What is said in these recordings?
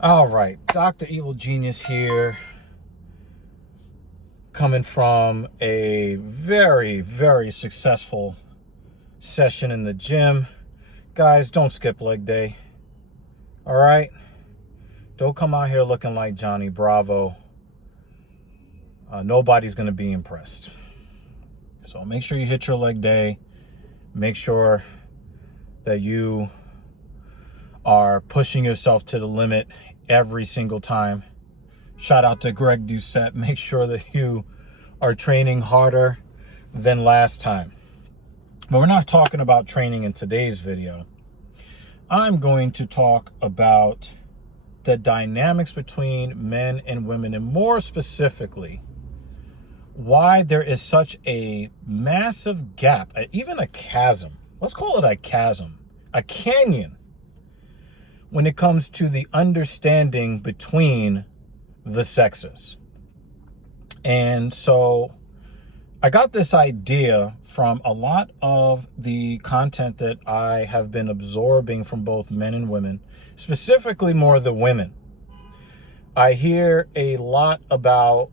All right, Dr. Evil Genius here, coming from a very, very successful session in the gym. Guys, don't skip leg day. All right? Don't come out here looking like Johnny Bravo. Nobody's going to be impressed. So make sure you hit your leg day. Make sure that you are pushing yourself to the limit every single time. Shout out to Greg Doucette. Make sure that you are training harder than last time. But we're not talking about training in today's video. I'm going to talk about the dynamics between men and women, and more specifically, why there is such a massive gap, even a chasm. Let's call it a chasm, a canyon, when it comes to the understanding between the sexes. And so I got this idea from a lot of the content that I have been absorbing from both men and women, specifically more the women. I hear a lot about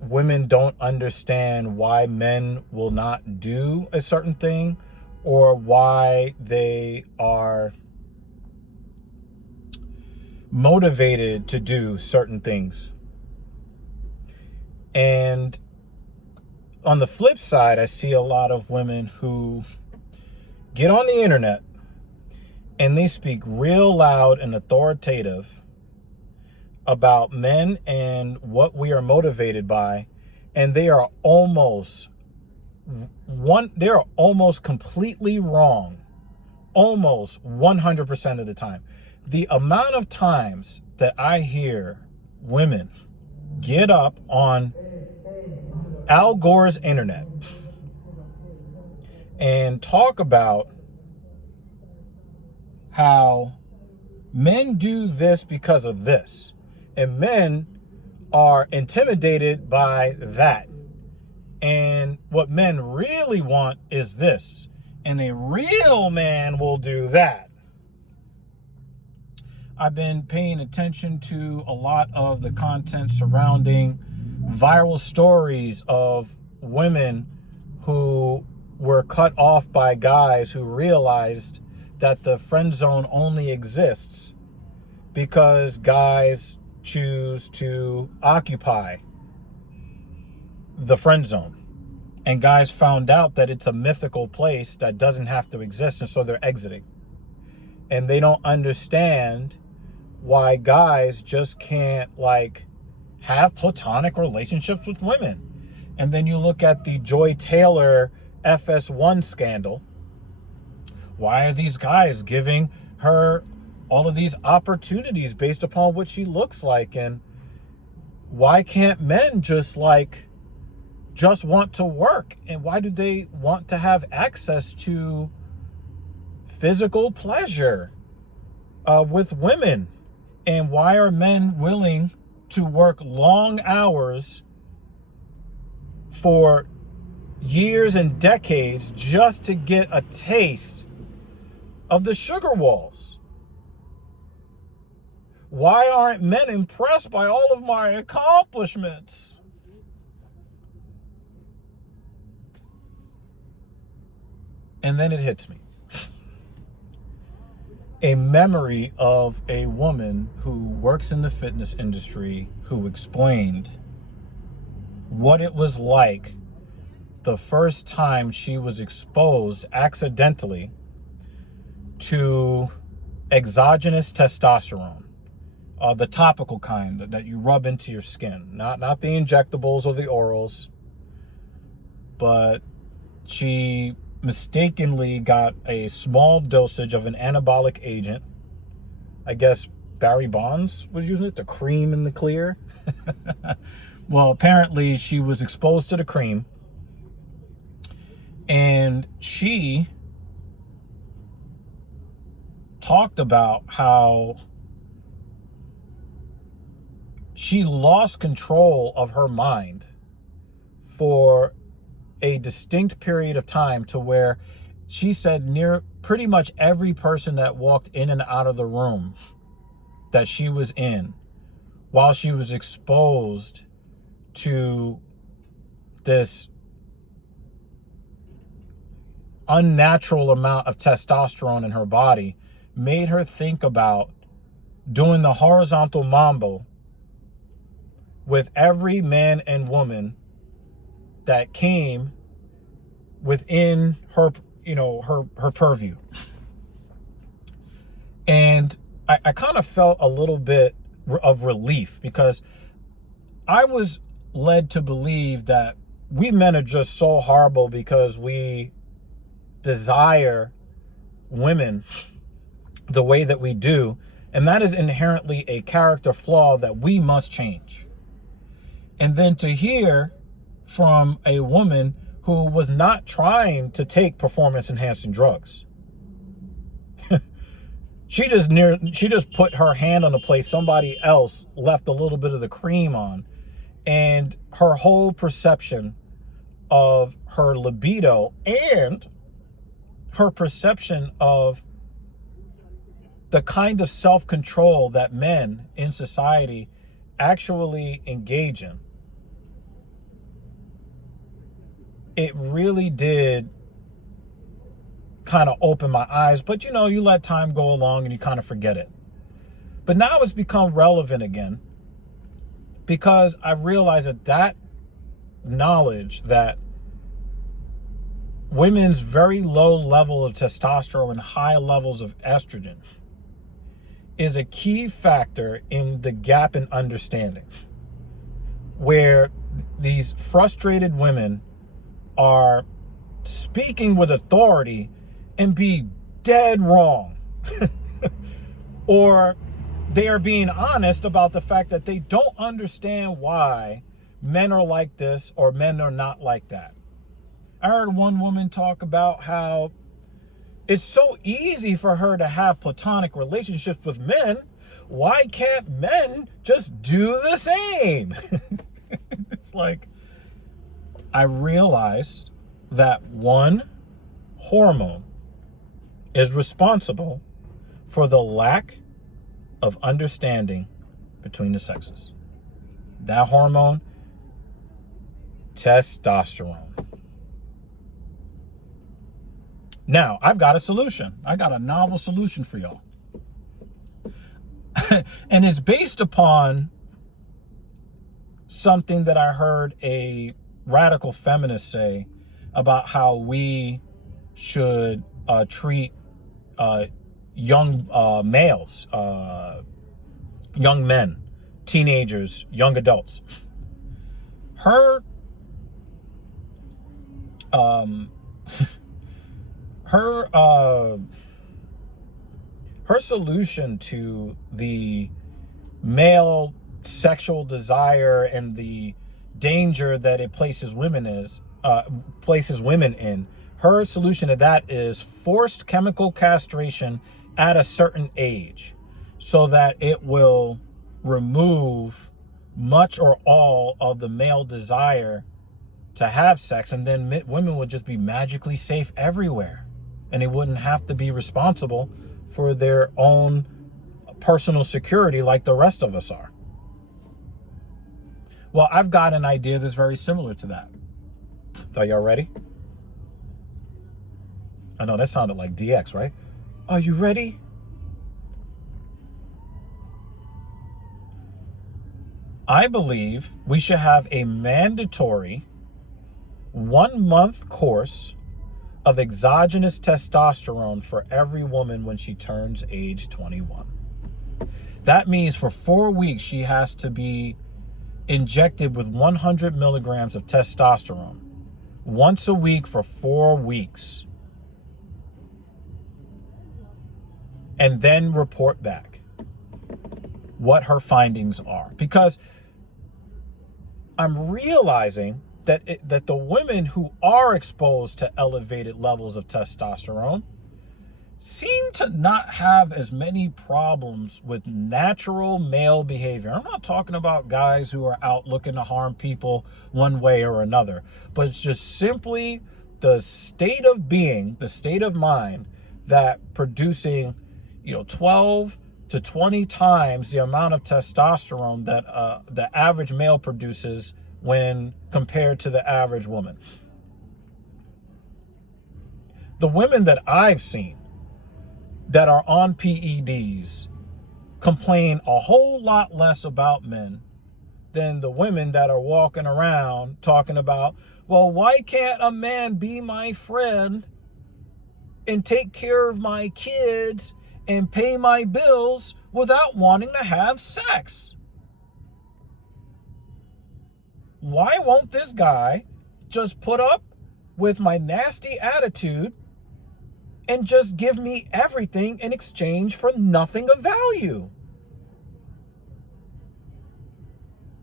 women don't understand why men will not do a certain thing, or why they are motivated to do certain things. And on the flip side, I see a lot of women who get on the internet and they speak real loud and authoritative about men and what we are motivated by, and they are almost completely wrong, almost 100% of the time. The amount of times that I hear women get up on Al Gore's internet and talk about how men do this because of this, and men are intimidated by that, and what men really want is this, and a real man will do that. I've been paying attention to a lot of the content surrounding viral stories of women who were cut off by guys who realized that the friend zone only exists because guys choose to occupy the friend zone. And guys found out that it's a mythical place that doesn't have to exist, and so they're exiting. And they don't understand why guys just can't have platonic relationships with women. And then you look at the Joy Taylor FS1 scandal. Why are these guys giving her all of these opportunities based upon what she looks like? And why can't men just want to work? And why do they want to have access to physical pleasure with women? And why are men willing to work long hours for years and decades just to get a taste of the sugar walls? Why aren't men impressed by all of my accomplishments? And then it hits me. A memory of a woman who works in the fitness industry who explained what it was like the first time she was exposed accidentally to exogenous testosterone, the topical kind that you rub into your skin, not the injectables or the orals, but she mistakenly got a small dosage of an anabolic agent. I guess Barry Bonds was using it, the cream in the clear. Well, apparently she was exposed to the cream, and she talked about how she lost control of her mind for a distinct period of time, to where she said near pretty much every person that walked in and out of the room that she was in while she was exposed to this unnatural amount of testosterone in her body made her think about doing the horizontal mambo with every man and woman that came within her, her purview. And I kind of felt a little bit of relief, because I was led to believe that we men are just so horrible because we desire women the way that we do, and that is inherently a character flaw that we must change. And then to hear from a woman who was not trying to take performance enhancing drugs. She just put her hand on a place somebody else left a little bit of the cream on, and her whole perception of her libido and her perception of the kind of self-control that men in society actually engage in. It really did kind of open my eyes, but you let time go along and you kind of forget it. But now it's become relevant again, because I realize that knowledge that women's very low level of testosterone and high levels of estrogen is a key factor in the gap in understanding, where these frustrated women are speaking with authority and be dead wrong. Or they are being honest about the fact that they don't understand why men are like this or men are not like that. I heard one woman talk about how it's so easy for her to have platonic relationships with men. Why can't men just do the same? It's like, I realized that one hormone is responsible for the lack of understanding between the sexes. That hormone, testosterone. Now, I've got a solution. I got a novel solution for y'all. And it's based upon something that I heard a radical feminist say about how we should treat young males, young men, teenagers, young adults. Her solution to the male sexual desire and the danger that it places women in, her solution to that is forced chemical castration at a certain age, so that it will remove much or all of the male desire to have sex, and then women would just be magically safe everywhere, and they wouldn't have to be responsible for their own personal security like the rest of us are. Well, I've got an idea that's very similar to that. Are y'all ready? I know that sounded like DX, right? Are you ready? I believe we should have a mandatory 1-month course of exogenous testosterone for every woman when she turns age 21. That means for 4 weeks, she has to be injected with 100 milligrams of testosterone once a week for 4 weeks. And then report back what her findings are. Because I'm realizing that the women who are exposed to elevated levels of testosterone seem to not have as many problems with natural male behavior. I'm not talking about guys who are out looking to harm people one way or another, but it's just simply the state of being, the state of mind that producing, 12 to 20 times the amount of testosterone that the average male produces when compared to the average woman. The women that I've seen that are on PEDs complain a whole lot less about men than the women that are walking around talking about, well, why can't a man be my friend and take care of my kids and pay my bills without wanting to have sex? Why won't this guy just put up with my nasty attitude and just give me everything in exchange for nothing of value?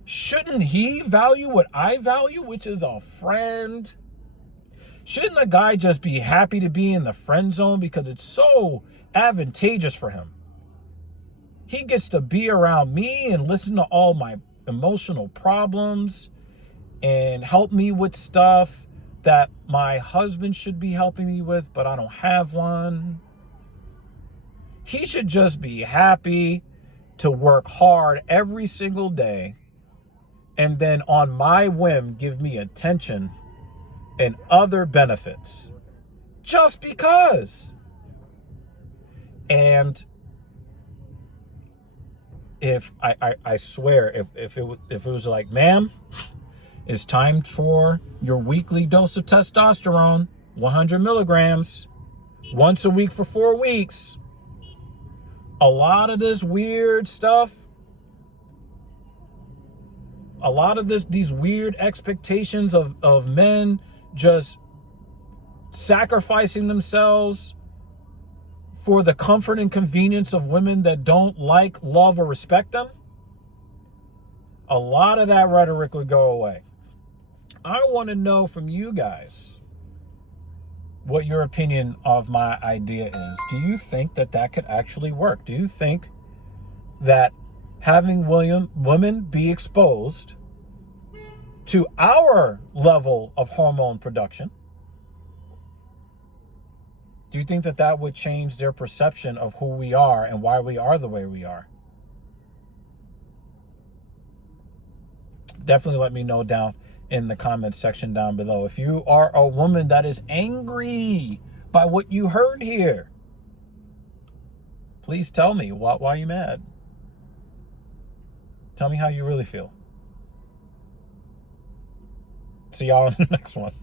Shouldn't he value what I value, which is a friend? Shouldn't a guy just be happy to be in the friend zone because it's so advantageous for him? He gets to be around me and listen to all my emotional problems and help me with stuff that my husband should be helping me with, but I don't have one. He should just be happy to work hard every single day and then on my whim give me attention and other benefits just because. And if I swear, if it was like, ma'am, it's time for your weekly dose of testosterone, 100 milligrams, once a week for 4 weeks, a lot of this weird stuff, a lot of these weird expectations of men just sacrificing themselves for the comfort and convenience of women that don't like, love, or respect them, a lot of that rhetoric would go away. I want to know from you guys what your opinion of my idea is. Do you think that could actually work? Do you think that having women be exposed to our level of hormone production, do you think that would change their perception of who we are and why we are the way we are? Definitely let me know down in the comments section down below. If you are a woman that is angry by what you heard here, please tell me why are you mad? Tell me how you really feel. See y'all in the next one.